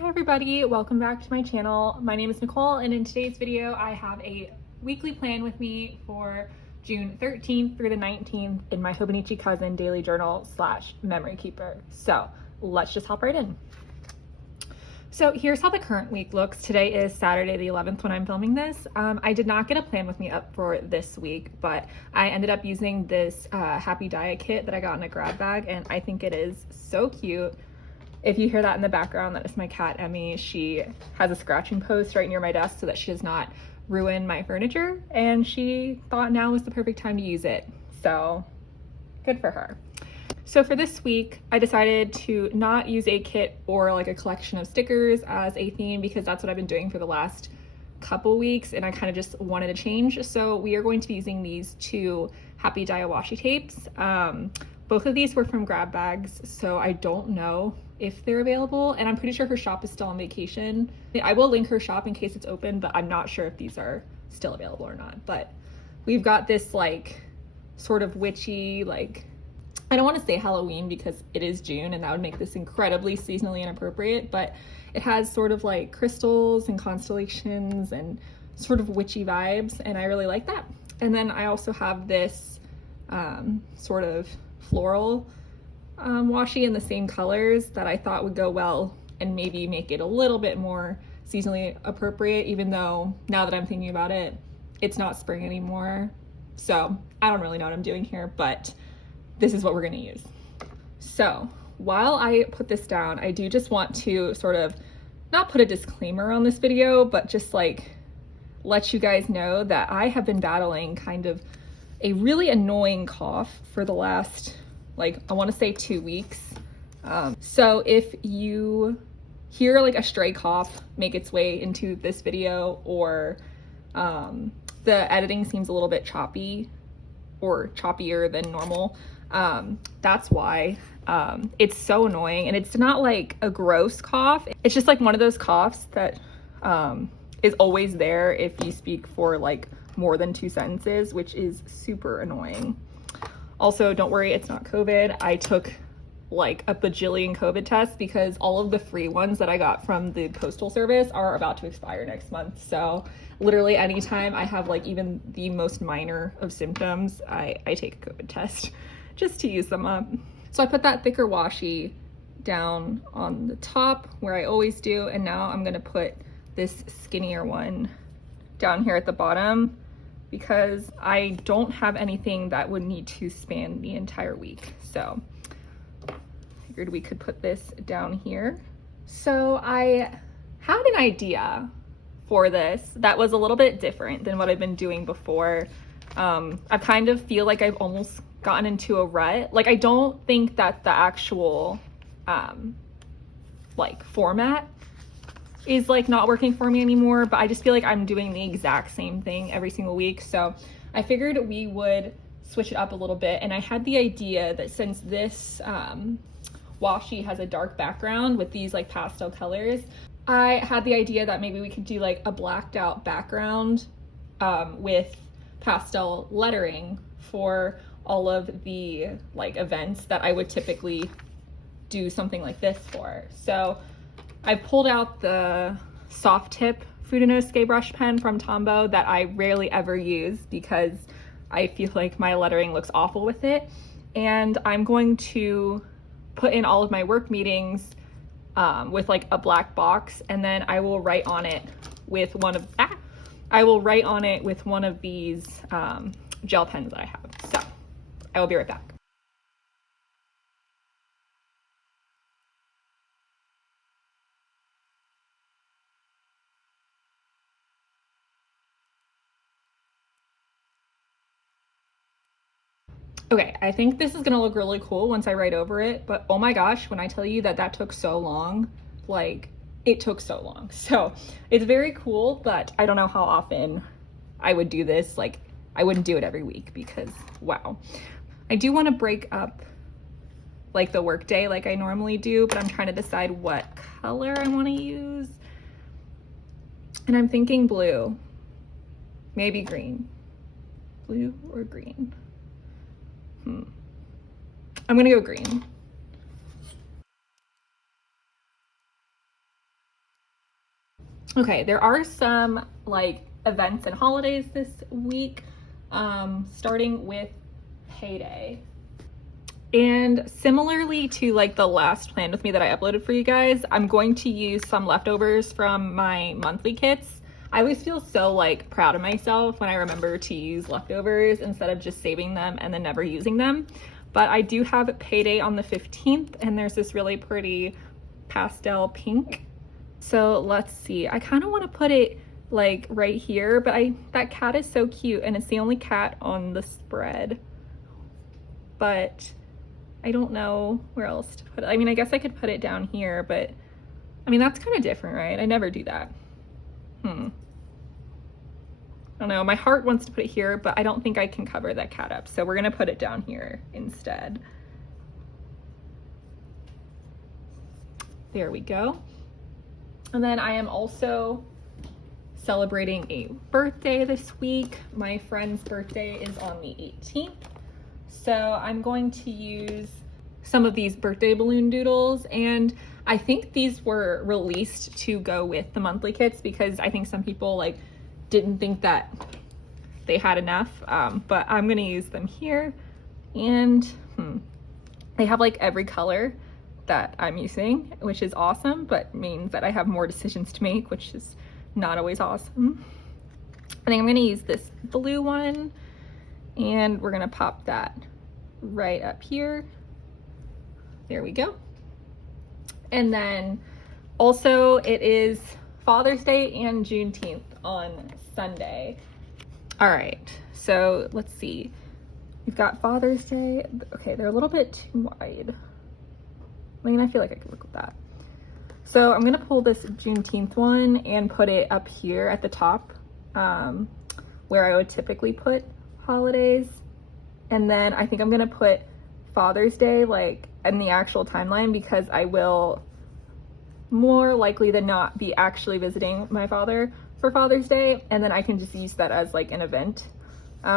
Hi everybody, welcome back to my channel. My name is Nicole, and in today's video I have a weekly plan with me for June 13th through the 19th in my Hobonichi Cousin daily journal / memory keeper. So let's just hop right in. So here's how the current week looks. Today is Saturday the 11th when I'm filming this. I did not get a plan with me up for this week, but I ended up using this Happy Diet kit that I got in a grab bag, and I think it is so cute. If you hear that in the background, that is my cat, Emmy. She has a scratching post right near my desk so that she does not ruin my furniture, and she thought now was the perfect time to use it. So good for her. So for this week, I decided to not use a kit or like a collection of stickers as a theme because that's what I've been doing for the last couple weeks, and I kind of just wanted to change. So we are going to be using these two Happy Diet washi tapes. Both of these were from grab bags, so I don't know if they're available, and I'm pretty sure her shop is still on vacation. I will link her shop in case it's open, but I'm not sure if these are still available or not. But we've got this like sort of witchy, like, I don't want to say Halloween because it is June and that would make this incredibly seasonally inappropriate, but it has sort of like crystals and constellations and sort of witchy vibes, and I really like that. And then I also have this sort of floral washi in the same colors that I thought would go well and maybe make it a little bit more seasonally appropriate, even though now that I'm thinking about it, it's not spring anymore. So I don't really know what I'm doing here, but this is what we're gonna use. So while I put this down, I do just want to sort of not put a disclaimer on this video, but just like let you guys know that I have been battling kind of a really annoying cough for the last, like, I want to say 2 weeks. So if you hear like a stray cough make its way into this video, or the editing seems a little bit choppy or choppier than normal, that's why. It's so annoying, and it's not like a gross cough. It's just like one of those coughs that is always there if you speak for like more than 2 sentences, which is super annoying. Also, don't worry, it's not COVID. I took like a bajillion COVID tests because all of the free ones that I got from the postal service are about to expire next month. So literally anytime I have like even the most minor of symptoms, I take a COVID test just to use them up. So I put that thicker washi down on the top where I always do, and now I'm gonna put this skinnier one down here at the bottom because I don't have anything that would need to span the entire week. So I figured we could put this down here. So I had an idea for this that was a little bit different than what I've been doing before. I kind of feel like I've almost gotten into a rut. Like, I don't think that the actual like format is like not working for me anymore, but I just feel like I'm doing the exact same thing every single week. So I figured we would switch it up a little bit, and I had the idea that since this washi has a dark background with these like pastel colors, I had the idea that maybe we could do like a blacked out background with pastel lettering for all of the like events that I would typically do something like this for. So I pulled out the soft tip Fudenosuke brush pen from Tombow that I rarely ever use because I feel like my lettering looks awful with it. And I'm going to put in all of my work meetings with like a black box, and then I will write on it with one of these gel pens that I have. So I will be right back. Okay, I think this is gonna look really cool once I write over it, but oh my gosh, when I tell you that that took so long, like, it took so long. So it's very cool, but I don't know how often I would do this. Like, I wouldn't do it every week because, wow. I do want to break up like the work day like I normally do, but I'm trying to decide what color I want to use. And I'm thinking blue, maybe green. Blue or green? I'm gonna go green. Okay, there are some like events and holidays this week, starting with payday. And similarly to like the last plan with me that I uploaded for you guys, I'm going to use some leftovers from my monthly kits. I always feel so like proud of myself when I remember to use leftovers instead of just saving them and then never using them. But I do have payday on the 15th, and there's this really pretty pastel pink. So let's see, I kind of want to put it like right here, but that cat is so cute and it's the only cat on the spread. But I don't know where else to put it. I mean, I guess I could put it down here, but I mean, that's kind of different, right? I never do that. I don't know. My heart wants to put it here, but I don't think I can cover that cat up. So we're going to put it down here instead. There we go. And then I am also celebrating a birthday this week. My friend's birthday is on the 18th. So I'm going to use some of these birthday balloon doodles, and I think these were released to go with the monthly kits because I think some people like didn't think that they had enough, but I'm gonna use them here. And they have like every color that I'm using, which is awesome, but means that I have more decisions to make, which is not always awesome. I think I'm gonna use this blue one, and we're gonna pop that right up here. There we go. And then also it is Father's Day and Juneteenth on Sunday. All right, so let's see. We've got Father's Day. Okay, they're a little bit too wide. I mean, I feel like I could work with that. So I'm gonna pull this Juneteenth one and put it up here at the top, where I would typically put holidays. And then I think I'm gonna put Father's Day like in the actual timeline because I will more likely than not be actually visiting my father for Father's Day, and then I can just use that as like an event. So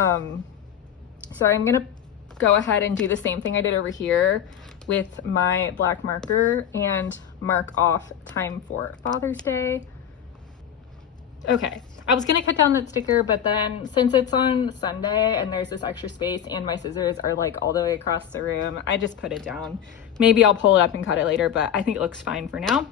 I'm gonna go ahead and do the same thing I did over here with my black marker and mark off time for Father's Day. Okay, I was gonna cut down that sticker, but then since it's on Sunday and there's this extra space and my scissors are like all the way across the room, I just put it down. Maybe I'll pull it up and cut it later, but I think it looks fine for now.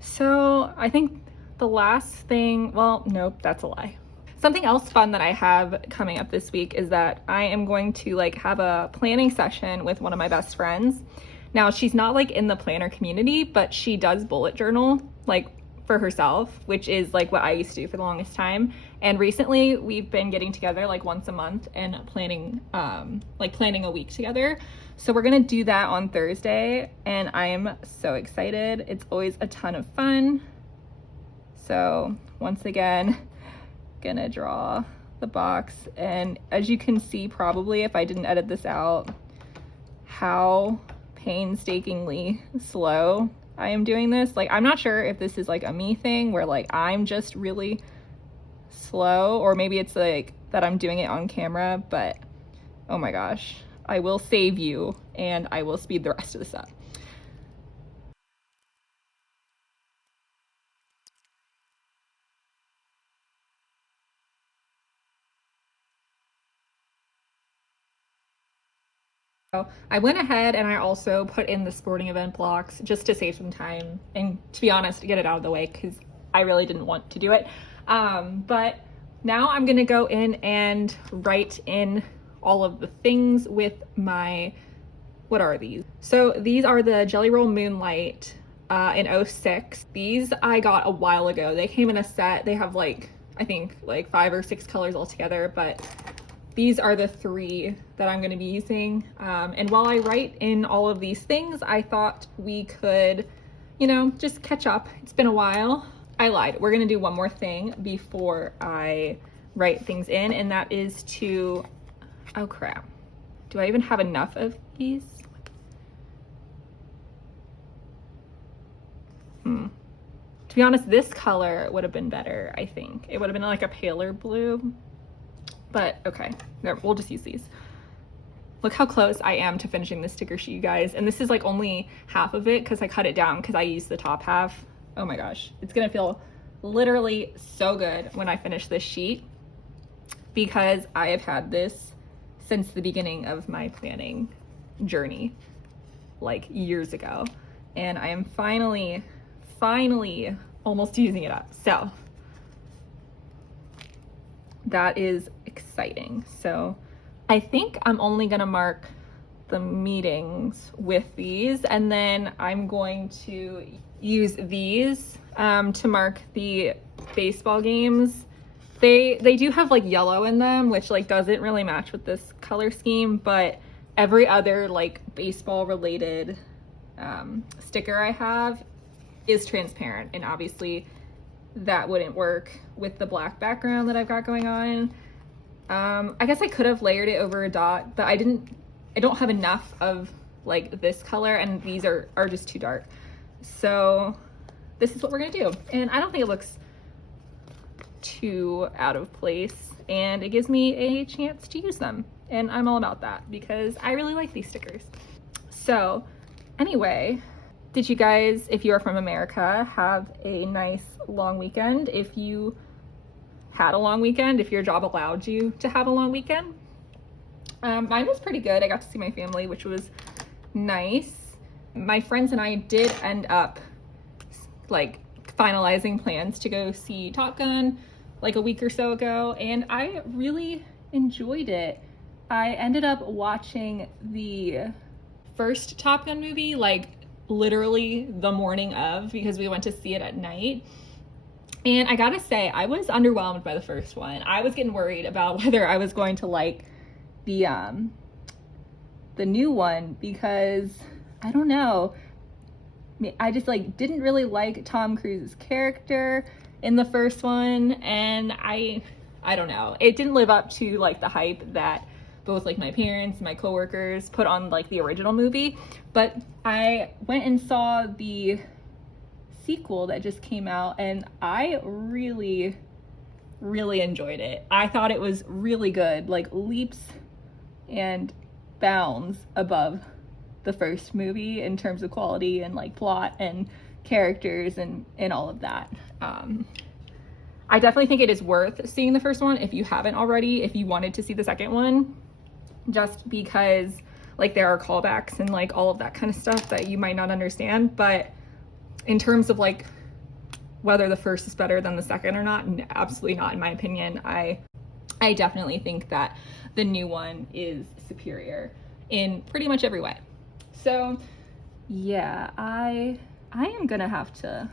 So I think the last thing, well, nope, that's a lie. Something else fun that I have coming up this week is that I am going to like have a planning session with one of my best friends. Now, she's not like in the planner community, but she does bullet journal like for herself, which is like what I used to do for the longest time. And recently we've been getting together like once a month and planning a week together. So we're gonna do that on Thursday, and I am so excited. It's always a ton of fun. So once again, gonna draw the box, and as you can see probably if I didn't edit this out, how painstakingly slow I am doing this. Like, I'm not sure if this is like a me thing where like I'm just really slow, or maybe it's like that I'm doing it on camera, but oh my gosh, I will save you and I will speed the rest of this up. So I went ahead and I also put in the sporting event blocks just to save some time and, to be honest, to get it out of the way because I really didn't want to do it. But now I'm gonna go in and write in all of the things with my, what are these? So these are the Jelly Roll Moonlight in 06. These I got a while ago. They came in a set. They have like, I think like 5 or 6 colors altogether, but these are the 3 that I'm going to be using. And while I write in all of these things, I thought we could, you know, just catch up. It's been a while. I lied. We're going to do one more thing before I write things in, and that is to, oh crap. Do I even have enough of these? To be honest, this color would have been better, I think. It would have been like a paler blue. But okay, we'll just use these. Look how close I am to finishing this sticker sheet, you guys. And this is like only half of it because I cut it down because I used the top half. oh my gosh, it's gonna feel literally so good when I finish this sheet, because I have had this since the beginning of my planning journey, like years ago. And I am finally almost using it up. So that is exciting. So I think I'm only gonna mark the meetings with these, and then I'm going to use these to mark the baseball games. They do have like yellow in them, which like doesn't really match with this color scheme, but every other like baseball related sticker I have is transparent, and obviously that wouldn't work with the black background that I've got going on. I guess I could have layered it over a dot, but I don't have enough of like this color, and these are just too dark. So this is what we're gonna do. And I don't think it looks too out of place, and it gives me a chance to use them. And I'm all about that because I really like these stickers. So anyway, did you guys, if you are from America, have a nice long weekend? If you had a long weekend, if your job allowed you to have a long weekend. Mine was pretty good. I got to see my family, which was nice. My friends and I did end up like finalizing plans to go see Top Gun like a week or so ago, and I really enjoyed it. I ended up watching the first Top Gun movie like literally the morning of, because we went to see it at night. And I gotta say, I was underwhelmed by the first one. I was getting worried about whether I was going to like the new one, because I don't know, I just like didn't really like Tom Cruise's character in the first one, and I don't know, it didn't live up to like the hype that both like my parents and my coworkers put on like the original movie. But I went and saw the sequel that just came out, and I really enjoyed it. I thought it was really good, like leaps and bounds above the first movie in terms of quality and like plot and characters and all of that. I definitely think it is worth seeing the first one if you haven't already, if you wanted to see the second one, just because like there are callbacks and like all of that kind of stuff that you might not understand. But in terms of like whether the first is better than the second or not, absolutely not in my opinion. I definitely think that the new one is superior in pretty much every way. So yeah, I am gonna have to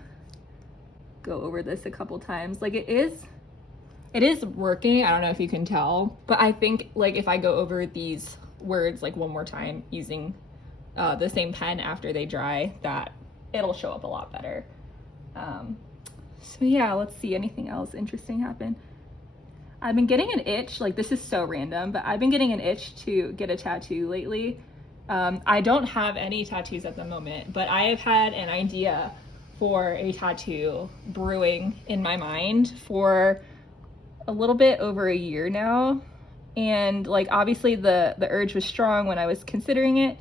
go over this a couple times. Like it is working. I don't know if you can tell, but I think like if I go over these words like one more time using the same pen after they dry, that it'll show up a lot better. So yeah, let's see, anything else interesting happen. I've been getting an itch, like this is so random, but I've been getting an itch to get a tattoo lately. I don't have any tattoos at the moment, but I have had an idea for a tattoo brewing in my mind for a little bit over a year now. And like obviously the urge was strong when I was considering it,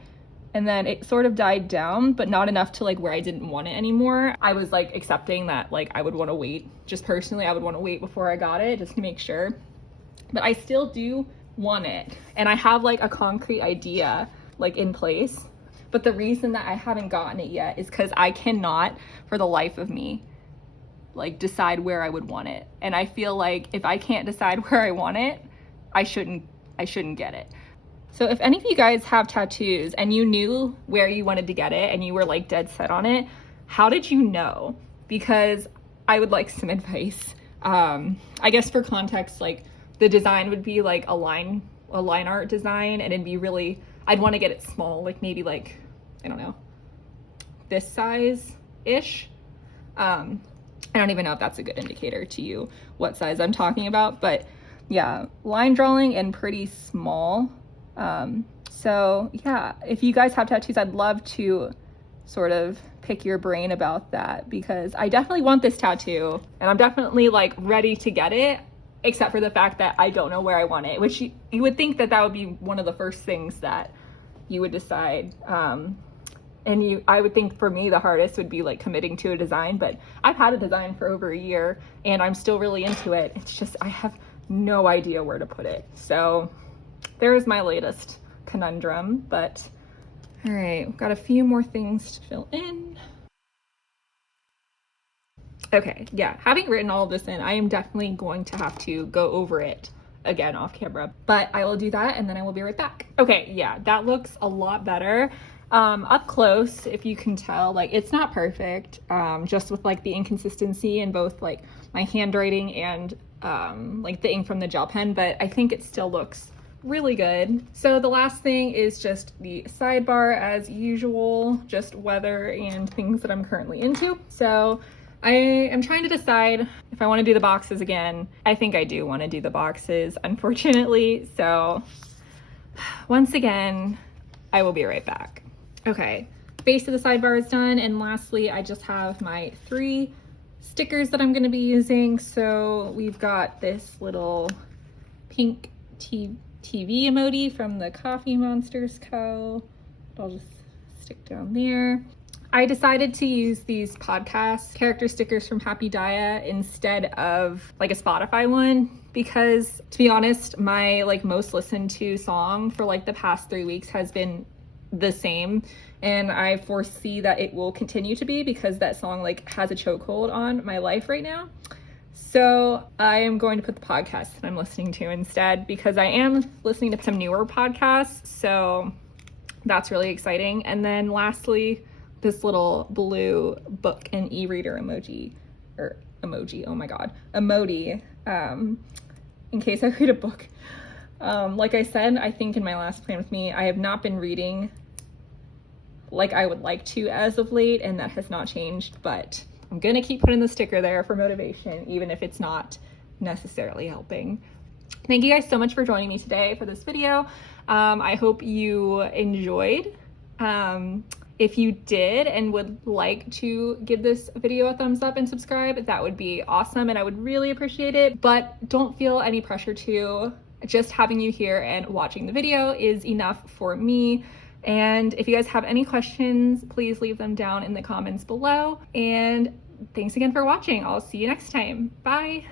and then it sort of died down, but not enough to like where I didn't want it anymore. I was like accepting that like I would want to wait, just personally I would want to wait before I got it just to make sure. But I still do want it, and I have like a concrete idea like in place. But the reason that I haven't gotten it yet is because I cannot for the life of me like decide where I would want it. And I feel like if I can't decide where I want it, I shouldn't get it. So if any of you guys have tattoos and you knew where you wanted to get it and you were like dead set on it, how did you know? Because I would like some advice. I guess for context, like the design would be like a line art design, and it'd be really, I'd want to get it small, like maybe like, I don't know, this size-ish. I don't even know if that's a good indicator to you what size I'm talking about, but yeah, line drawing and pretty small. So yeah, if you guys have tattoos, I'd love to sort of pick your brain about that, because I definitely want this tattoo and I'm definitely like ready to get it, except for the fact that I don't know where I want it, which you would think that that would be one of the first things that you would decide. And I would think for me the hardest would be like committing to a design, but I've had a design for over a year and I'm still really into it. It's just I have no idea where to put it. So there's my latest conundrum. But all right, we've got a few more things to fill in. Okay, yeah, having written all of this in, I am definitely going to have to go over it again off camera, but I will do that and then I will be right back. Okay, yeah, that looks a lot better. Up close, if you can tell, like it's not perfect, just with like the inconsistency in both like my handwriting and like the ink from the gel pen, but I think it still looks really good. So the last thing is just the sidebar as usual, just weather and things that I'm currently into. So I am trying to decide if I want to do the boxes again. I think I do want to do the boxes, unfortunately. So once again, I will be right back. Okay, base of the sidebar is done. And lastly, I just have my 3 stickers that I'm going to be using. So we've got this little pink TV emoji from the Coffee Monsters Co. I'll just stick down there. I decided to use these podcast character stickers from Happy Dia instead of like a Spotify one, because to be honest, my like most listened to song for like the past 3 weeks has been the same, and I foresee that it will continue to be because that song like has a chokehold on my life right now. So I am going to put the podcast that I'm listening to instead, because I am listening to some newer podcasts, so that's really exciting. And then lastly, this little blue book and e-reader emoji, oh my god, emoji, in case I read a book. Like I said, I think in my last plan with me, I have not been reading like I would like to as of late, and that has not changed, but I'm gonna keep putting the sticker there for motivation, even if it's not necessarily helping. Thank you guys so much for joining me today for this video. I hope you enjoyed. If you did and would like to give this video a thumbs up and subscribe, that would be awesome and I would really appreciate it. But don't feel any pressure to. Just having you here and watching the video is enough for me. And if you guys have any questions, please leave them down in the comments below. And thanks again for watching. I'll see you next time. Bye.